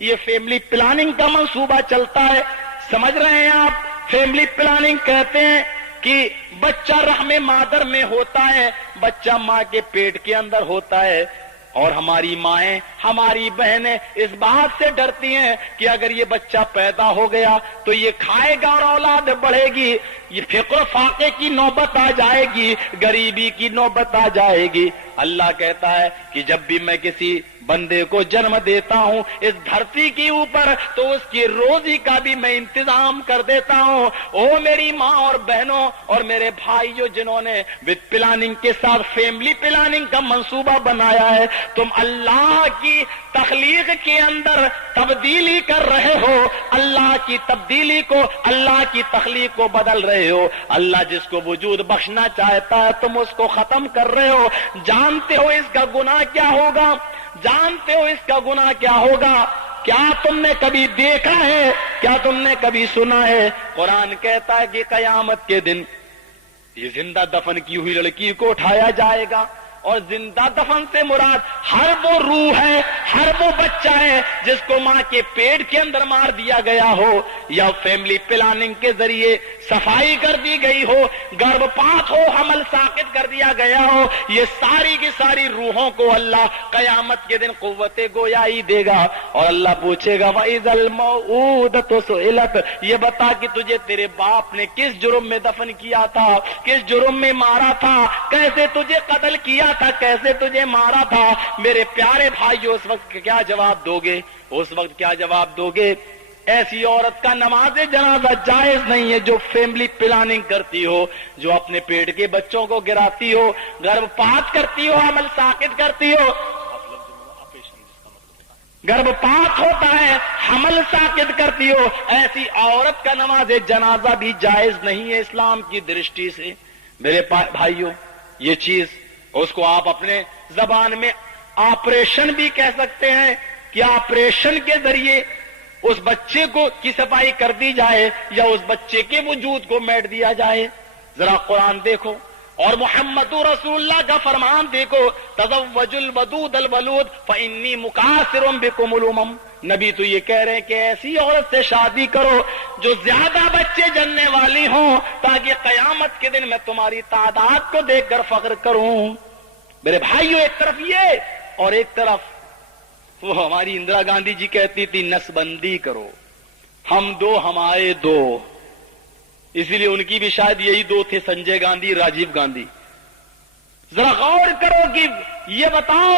یہ family planning کا منصوبہ چلتا ہے. سمجھ رہے ہیں آپ؟ فیملی پلاننگ کہتے ہیں کہ بچہ رحم مادر میں ہوتا ہے، بچہ ماں کے پیٹ کے اندر ہوتا ہے، اور ہماری مائیں، ہماری بہنیں اس بات سے ڈرتی ہیں کہ اگر یہ بچہ پیدا ہو گیا تو یہ کھائے گا اور اولاد بڑھے گی، یہ فقر فاقے کی نوبت آ جائے گی، غریبی کی نوبت آ جائے گی. اللہ کہتا ہے کہ جب بھی میں کسی بندے کو جنم دیتا ہوں اس دھرتی کے اوپر تو اس کی روزی کا بھی میں انتظام کر دیتا ہوں. او میری ماں اور بہنوں اور میرے بھائیوں جنہوں نے وتھ پلاننگ کے ساتھ فیملی پلاننگ کا منصوبہ بنایا ہے، تم اللہ کی تخلیق کے اندر تبدیلی کر رہے ہو، اللہ کی تبدیلی کو، اللہ کی تخلیق کو بدل رہے ہو. اللہ جس کو وجود بخشنا چاہتا ہے تم اس کو ختم کر رہے ہو. جانتے ہو اس کا گناہ کیا ہوگا؟ جانتے ہو اس کا گناہ کیا ہوگا؟ کیا تم نے کبھی دیکھا ہے؟ کیا تم نے کبھی سنا ہے؟ قرآن کہتا ہے کہ قیامت کے دن یہ زندہ دفن کی ہوئی لڑکی کو اٹھایا جائے گا، اور زندہ دفن سے مراد ہر وہ روح ہے، ہر وہ بچہ ہے جس کو ماں کے پیٹ کے اندر مار دیا گیا ہو یا فیملی پلاننگ کے ذریعے صفائی کر دی گئی ہو، گربھپات ہو، حمل ساقط کر دیا گیا ہو. یہ ساری کی ساری روحوں کو اللہ قیامت کے دن قوت گویائی دے گا، اور اللہ پوچھے گا وَإِذَا الْمَوْءُودَةُ سُئِلَتْ، یہ بتا کہ تجھے تیرے باپ نے کس جرم میں دفن کیا تھا، کس جرم میں مارا تھا، کیسے تجھے قتل کیا تھا، کیسے تجھے مارا تھا. میرے پیارے بھائیو، اس وقت کیا جواب دو گے؟ اس وقت کیا جواب دو گے؟ ایسی عورت کا نماز جنازہ جائز نہیں ہے جو فیملی پلاننگ کرتی ہو، جو اپنے پیٹ کے بچوں کو گراتی ہو، گربھپات کرتی ہو، حمل ساقط کرتی ہو. گربھپات ہوتا ہے، حمل ساقط کرتی ہو، ایسی عورت کا نماز جنازہ بھی جائز نہیں ہے اسلام کی درشٹی سے. میرے بھائیو، یہ چیز اس کو آپ اپنے زبان میں آپریشن بھی کہہ سکتے ہیں کہ آپریشن کے ذریعے اس بچے کو کی صفائی کر دی جائے یا اس بچے کے وجود کو میٹ دیا جائے. ذرا قرآن دیکھو اور محمد رسول اللہ کا فرمان دیکھو، تزوجوا الودود الولود فانی مکاثر بکم الامم. نبی تو یہ کہہ رہے ہیں کہ ایسی عورت سے شادی کرو جو زیادہ بچے جننے والی ہوں تاکہ قیامت کے دن میں تمہاری تعداد کو دیکھ کر فخر کروں. میرے بھائیو، ایک طرف یہ اور ایک طرف وہ ہماری اندرا گاندھی جی کہتی تھی نس بندی کرو، ہم دو ہمارے دو. اسی لیے ان کی بھی شاید یہی دو تھے، سنجے گاندھی، راجیو گاندھی. ذرا غور کرو کہ یہ بتاؤ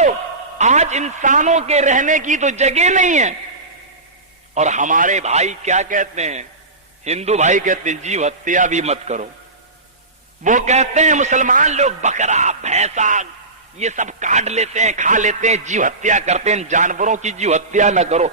آج انسانوں کے رہنے کی تو جگہ نہیں ہے، اور ہمارے بھائی کیا کہتے ہیں؟ ہندو بھائی کہتے ہیں جیو ہتیا بھی مت کرو. وہ کہتے ہیں مسلمان لوگ بکرا، بھینسا یہ سب کاٹ لیتے ہیں، کھا لیتے ہیں، جیو ہتیا کرتے ہیں، جانوروں کی جیو ہتیا نہ کرو.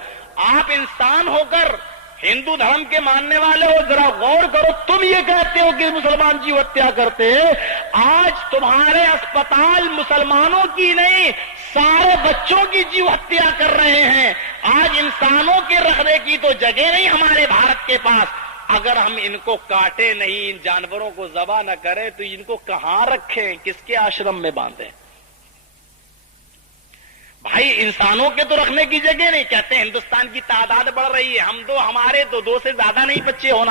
آپ انسان ہو کر ہندو دھرم کے ماننے والے ہو، ذرا غور کرو، تم یہ کہتے ہو کہ مسلمان جیو ہتیا کرتے ہیں. آج تمہارے اسپتال مسلمانوں کی نہیں، سارے بچوں کی جیو ہتیا کر رہے ہیں. آج انسانوں کے رکھنے کی تو جگہ نہیں ہمارے بھارت کے پاس. اگر ہم ان کو کاٹے نہیں، ان جانوروں کو ذبح نہ کریں تو ان کو کہاں رکھیں، کس کے آشرم میں باندھیں؟ بھائی انسانوں کے تو رکھنے کی جگہ نہیں. کہتے ہیں ہندوستان کی تعداد بڑھ رہی ہے، ہم دو ہمارے دو سے زیادہ نہیں بچے ہونا